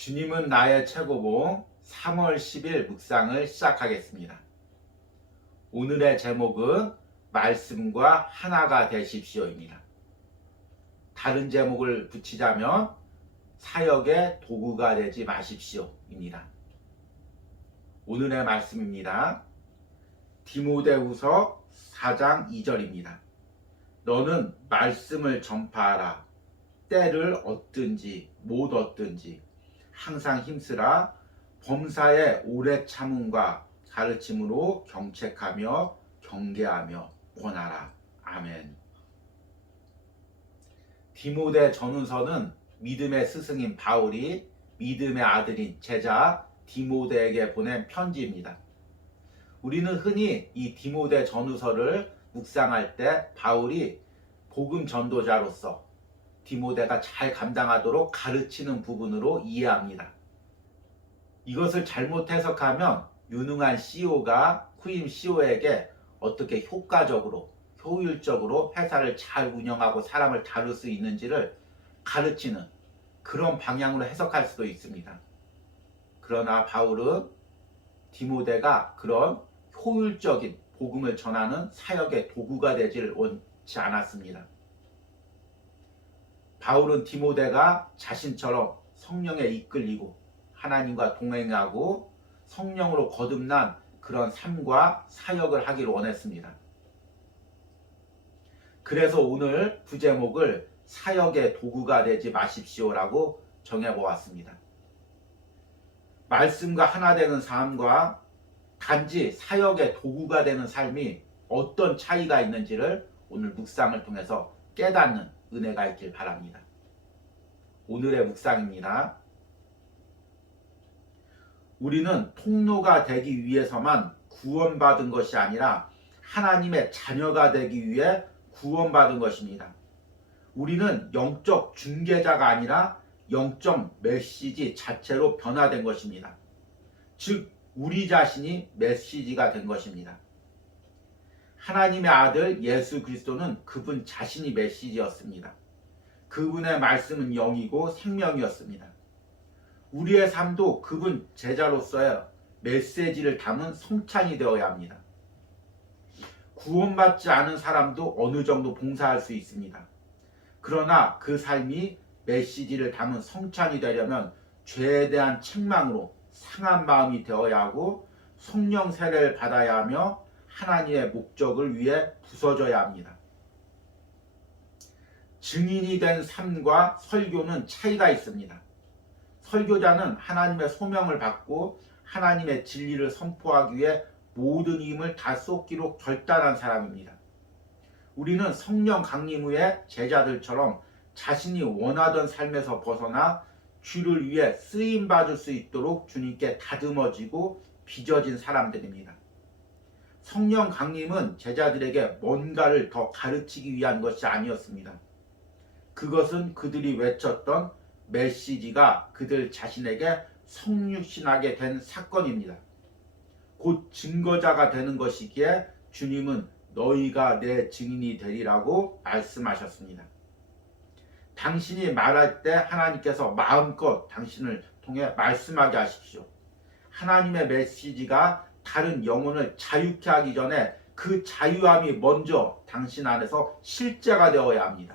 주님은 나의 최고봉 3월 10일 묵상을 시작하겠습니다. 오늘의 제목은 말씀과 하나가 되십시오입니다. 다른 제목을 붙이자면 사역의 도구가 되지 마십시오입니다. 오늘의 말씀입니다. 디모데후서 4장 2절입니다. 너는 말씀을 전파하라. 때를 얻든지 못 얻든지 항상 힘쓰라. 범사의 오래 참음과 가르침으로 경책하며 경계하며 권하라. 아멘. 디모데 전후서는 믿음의 스승인 바울이 믿음의 아들인 제자 디모데에게 보낸 편지입니다. 우리는 흔히 이 디모데 전후서를 묵상할 때 바울이 복음 전도자로서 디모데가 잘 감당하도록 가르치는 부분으로 이해합니다. 이것을 잘못 해석하면 유능한 CEO가 후임 CEO에게 어떻게 효과적으로 효율적으로 회사를 잘 운영하고 사람을 다룰 수 있는지를 가르치는 그런 방향으로 해석할 수도 있습니다. 그러나 바울은 디모데가 그런 효율적인 복음을 전하는 사역의 도구가 되지를 원치 않았습니다. 바울은 디모데가 자신처럼 성령에 이끌리고 하나님과 동행하고 성령으로 거듭난 그런 삶과 사역을 하기를 원했습니다. 그래서 오늘 부제목을 사역의 도구가 되지 마십시오라고 정해보았습니다. 말씀과 하나 되는 삶과 단지 사역의 도구가 되는 삶이 어떤 차이가 있는지를 오늘 묵상을 통해서 깨닫는 은혜가 있길 바랍니다. 오늘의 묵상입니다. 우리는 통로가 되기 위해서만 구원받은 것이 아니라 하나님의 자녀가 되기 위해 구원받은 것입니다. 우리는 영적 중개자가 아니라 영적 메시지 자체로 변화된 것입니다. 즉 우리 자신이 메시지가 된 것입니다. 하나님의 아들 예수 그리스도는 그분 자신이 메시지였습니다. 그분의 말씀은 영이고 생명이었습니다. 우리의 삶도 그분 제자로서의 메시지를 담은 성찬이 되어야 합니다. 구원받지 않은 사람도 어느 정도 봉사할 수 있습니다. 그러나 그 삶이 메시지를 담은 성찬이 되려면 죄에 대한 책망으로 상한 마음이 되어야 하고 성령 세례를 받아야 하며 하나님의 목적을 위해 부서져야 합니다. 증인이 된 삶과 설교는 차이가 있습니다. 설교자는 하나님의 소명을 받고 하나님의 진리를 선포하기 위해 모든 힘을 다 쏟기로 결단한 사람입니다. 우리는 성령 강림 후에 제자들처럼 자신이 원하던 삶에서 벗어나 주를 위해 쓰임받을 수 있도록 주님께 다듬어지고 빚어진 사람들입니다. 성령 강림은 제자들에게 뭔가를 더 가르치기 위한 것이 아니었습니다. 그것은 그들이 외쳤던 메시지가 그들 자신에게 성육신하게 된 사건입니다. 곧 증거자가 되는 것이기에 주님은 너희가 내 증인이 되리라고 말씀하셨습니다. 당신이 말할 때 하나님께서 마음껏 당신을 통해 말씀하게 하십시오. 하나님의 메시지가 다른 영혼을 자유케 하기 전에 그 자유함이 먼저 당신 안에서 실제가 되어야 합니다.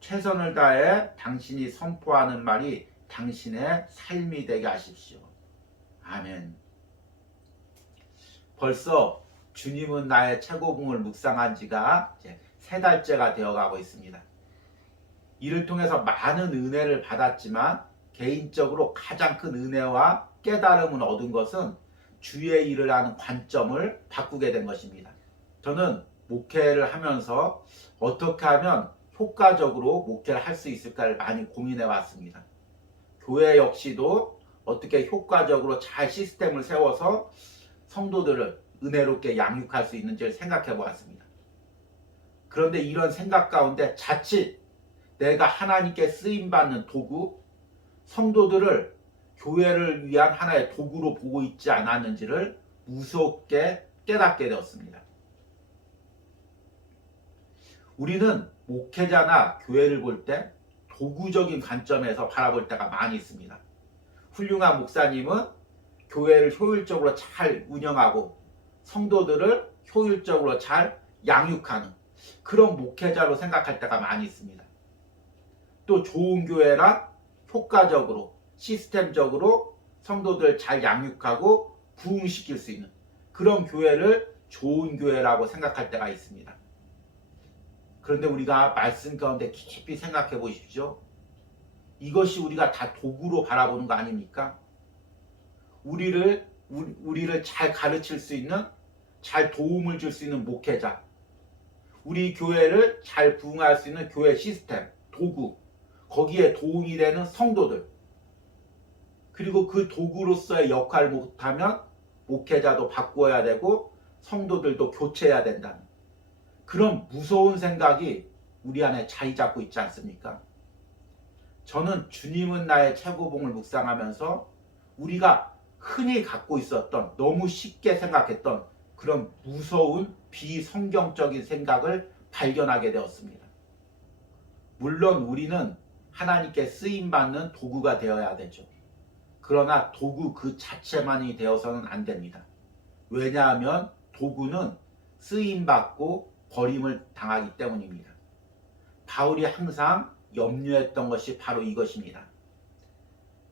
최선을 다해 당신이 선포하는 말이 당신의 삶이 되게 하십시오. 아멘. 벌써 주님은 나의 최고봉을 묵상한 지가 이제 3달째가 되어가고 있습니다. 이를 통해서 많은 은혜를 받았지만 개인적으로 가장 큰 은혜와 깨달음을 얻은 것은 주의 일을 하는 관점을 바꾸게 된 것입니다. 저는 목회를 하면서 어떻게 하면 효과적으로 목회를 할 수 있을까를 많이 고민해 왔습니다. 교회 역시도 어떻게 효과적으로 잘 시스템을 세워서 성도들을 은혜롭게 양육할 수 있는지를 생각해 보았습니다. 그런데 이런 생각 가운데 자칫 내가 하나님께 쓰임받는 도구, 성도들을 교회를 위한 하나의 도구로 보고 있지 않았는지를 무섭게 깨닫게 되었습니다. 우리는 목회자나 교회를 볼 때 도구적인 관점에서 바라볼 때가 많이 있습니다. 훌륭한 목사님은 교회를 효율적으로 잘 운영하고 성도들을 효율적으로 잘 양육하는 그런 목회자로 생각할 때가 많이 있습니다. 또 좋은 교회란 효과적으로 시스템적으로 성도들 잘 양육하고 부흥시킬 수 있는 그런 교회를 좋은 교회라고 생각할 때가 있습니다. 그런데 우리가 말씀 가운데 깊이 생각해 보십시오. 이것이 우리가 다 도구로 바라보는 거 아닙니까? 우리를 잘 가르칠 수 있는, 잘 도움을 줄 수 있는 목회자, 우리 교회를 잘 부흥할 수 있는 교회 시스템, 도구, 거기에 도움이 되는 성도들, 그리고 그 도구로서의 역할을 못하면 목회자도 바꾸어야 되고 성도들도 교체해야 된다는 그런 무서운 생각이 우리 안에 자리 잡고 있지 않습니까? 저는 주님은 나의 최고봉을 묵상하면서 우리가 흔히 갖고 있었던, 너무 쉽게 생각했던 그런 무서운 비성경적인 생각을 발견하게 되었습니다. 물론 우리는 하나님께 쓰임받는 도구가 되어야 되죠. 그러나 도구 그 자체만이 되어서는 안 됩니다. 왜냐하면 도구는 쓰임받고 버림을 당하기 때문입니다. 바울이 항상 염려했던 것이 바로 이것입니다.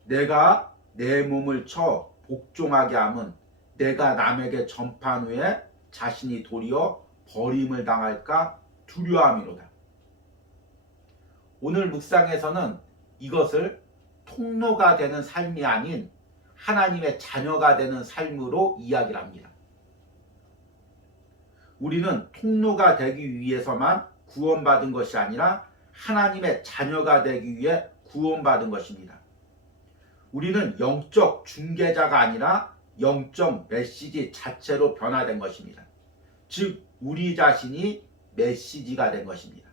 내가 내 몸을 쳐 복종하게 함은 내가 남에게 전파한 후에 자신이 도리어 버림을 당할까 두려움이로다. 오늘 묵상에서는 이것을 통로가 되는 삶이 아닌 하나님의 자녀가 되는 삶으로 이야기를 합니다. 우리는 통로가 되기 위해서만 구원받은 것이 아니라 하나님의 자녀가 되기 위해 구원받은 것입니다. 우리는 영적 중개자가 아니라 영적 메시지 자체로 변화된 것입니다. 즉 우리 자신이 메시지가 된 것입니다.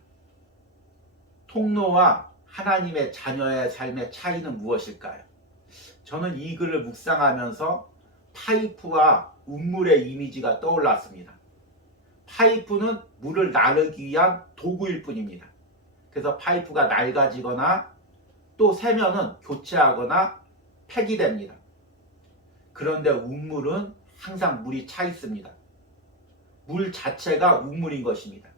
통로와 하나님의 자녀의 삶의 차이는 무엇일까요? 저는 이 글을 묵상하면서 파이프와 운물의 이미지가 떠올랐습니다. 파이프는 물을 나르기 위한 도구일 뿐입니다. 그래서 파이프가 낡아지거나 또 새면은 교체하거나 폐기됩니다. 그런데 운물은 항상 물이 차 있습니다. 물 자체가 운물인 것입니다.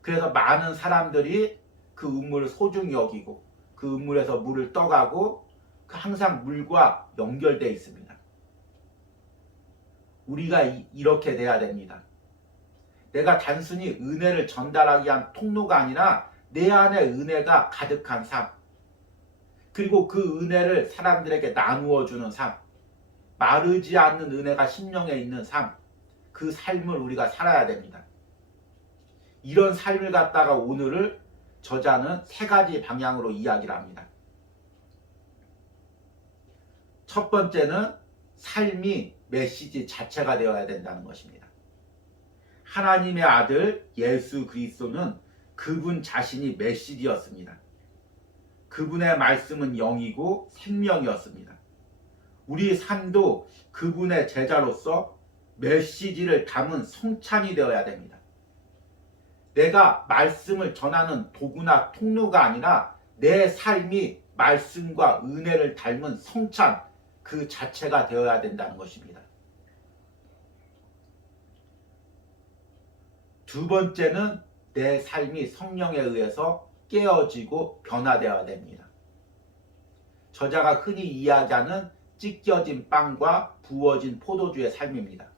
그래서 많은 사람들이 그 운물을 소중히 여기고 그 운물에서 물을 떠가고 항상 물과 연결되어 있습니다. 우리가 이렇게 돼야 됩니다. 내가 단순히 은혜를 전달하기 위한 통로가 아니라 내 안에 은혜가 가득한 삶, 그리고 그 은혜를 사람들에게 나누어 주는 삶, 마르지 않는 은혜가 심령에 있는 삶, 그 삶을 우리가 살아야 됩니다. 이런 삶을 갖다가 오늘을 저자는 세 가지 방향으로 이야기를 합니다. 첫 번째는 삶이 메시지 자체가 되어야 된다는 것입니다. 하나님의 아들 예수 그리스도는 그분 자신이 메시지였습니다. 그분의 말씀은 영이고 생명이었습니다. 우리 삶도 그분의 제자로서 메시지를 담은 성찬이 되어야 됩니다. 내가 말씀을 전하는 도구나 통로가 아니라 내 삶이 말씀과 은혜를 닮은 성찬 그 자체가 되어야 된다는 것입니다. 두 번째는 내 삶이 성령에 의해서 깨어지고 변화되어야 됩니다. 저자가 흔히 이야기하는 찢겨진 빵과 부어진 포도주의 삶입니다.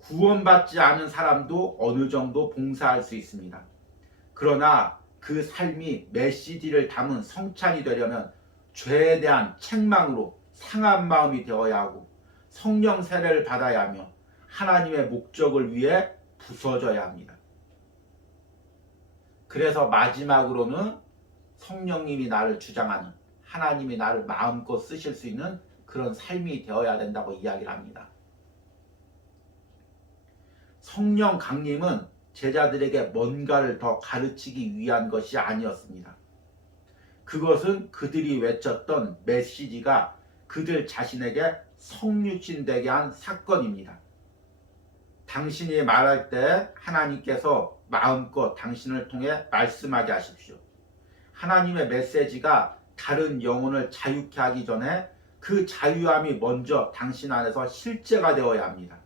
구원받지 않은 사람도 어느 정도 봉사할 수 있습니다. 그러나 그 삶이 메시지를 담은 성찬이 되려면 죄에 대한 책망으로 상한 마음이 되어야 하고 성령 세례를 받아야 하며 하나님의 목적을 위해 부서져야 합니다. 그래서 마지막으로는 성령님이 나를 주장하는, 하나님이 나를 마음껏 쓰실 수 있는 그런 삶이 되어야 된다고 이야기를 합니다. 성령 강림은 제자들에게 뭔가를 더 가르치기 위한 것이 아니었습니다. 그것은 그들이 외쳤던 메시지가 그들 자신에게 성육신되게 한 사건입니다. 당신이 말할 때 하나님께서 마음껏 당신을 통해 말씀하게 하십시오. 하나님의 메시지가 다른 영혼을 자유케 하기 전에 그 자유함이 먼저 당신 안에서 실제가 되어야 합니다.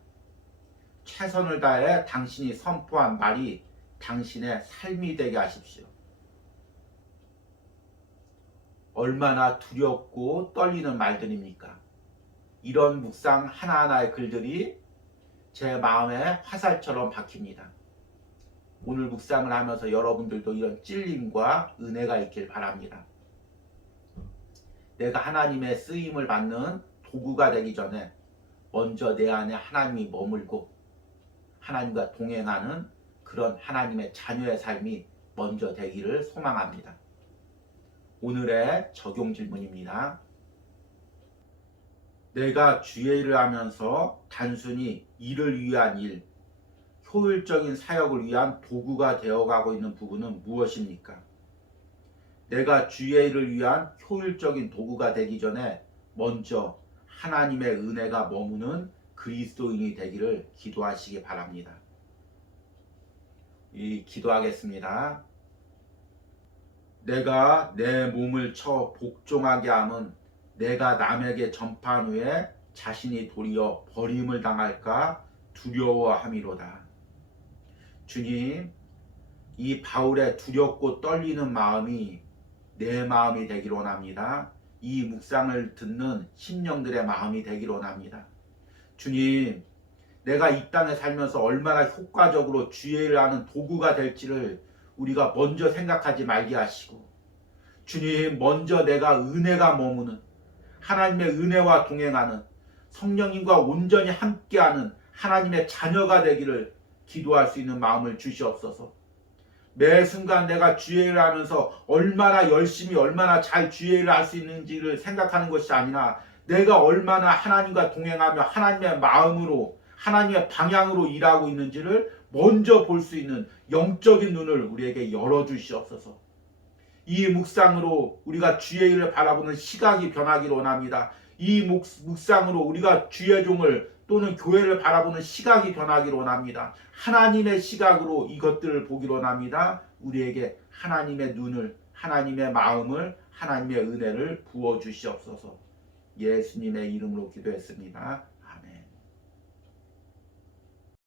최선을 다해 당신이 선포한 말이 당신의 삶이 되게 하십시오. 얼마나 두렵고 떨리는 말들입니까? 이런 묵상 하나하나의 글들이 제 마음에 화살처럼 박힙니다. 오늘 묵상을 하면서 여러분들도 이런 찔림과 은혜가 있길 바랍니다. 내가 하나님의 쓰임을 받는 도구가 되기 전에 먼저 내 안에 하나님이 머물고 하나님과 동행하는 그런 하나님의 자녀의 삶이 먼저 되기를 소망합니다. 오늘의 적용 질문입니다. 내가 주의 일을 하면서 단순히 일을 위한 일, 효율적인 사역을 위한 도구가 되어가고 있는 부분은 무엇입니까? 내가 주의 일을 위한 효율적인 도구가 되기 전에 먼저 하나님의 은혜가 머무는 그리스도인이 되기를 기도하시기 바랍니다. 기도하겠습니다. 내가 내 몸을 쳐 복종하게 함은 내가 남에게 전파한 후에 자신이 도리어 버림을 당할까 두려워함이로다. 주님, 이 바울의 두렵고 떨리는 마음이 내 마음이 되기를 원합니다. 이 묵상을 듣는 심령들의 마음이 되기를 원합니다. 주님, 내가 이 땅에 살면서 얼마나 효과적으로 주의 일을 하는 도구가 될지를 우리가 먼저 생각하지 말게 하시고, 주님, 먼저 내가 은혜가 머무는 하나님의 은혜와 동행하는 성령님과 온전히 함께하는 하나님의 자녀가 되기를 기도할 수 있는 마음을 주시옵소서. 매 순간 내가 주의 일을 하면서 얼마나 열심히 얼마나 잘 주의 일을 할 수 있는지를 생각하는 것이 아니라 내가 얼마나 하나님과 동행하며 하나님의 마음으로 하나님의 방향으로 일하고 있는지를 먼저 볼 수 있는 영적인 눈을 우리에게 열어주시옵소서. 이 묵상으로 우리가 주의 일을 바라보는 시각이 변하기를 원합니다. 이 묵상으로 우리가 주의 종을 또는 교회를 바라보는 시각이 변하기를 원합니다. 하나님의 시각으로 이것들을 보기를 원합니다. 우리에게 하나님의 눈을, 하나님의 마음을, 하나님의 은혜를 부어주시옵소서. 예수님의 이름으로 기도했습니다.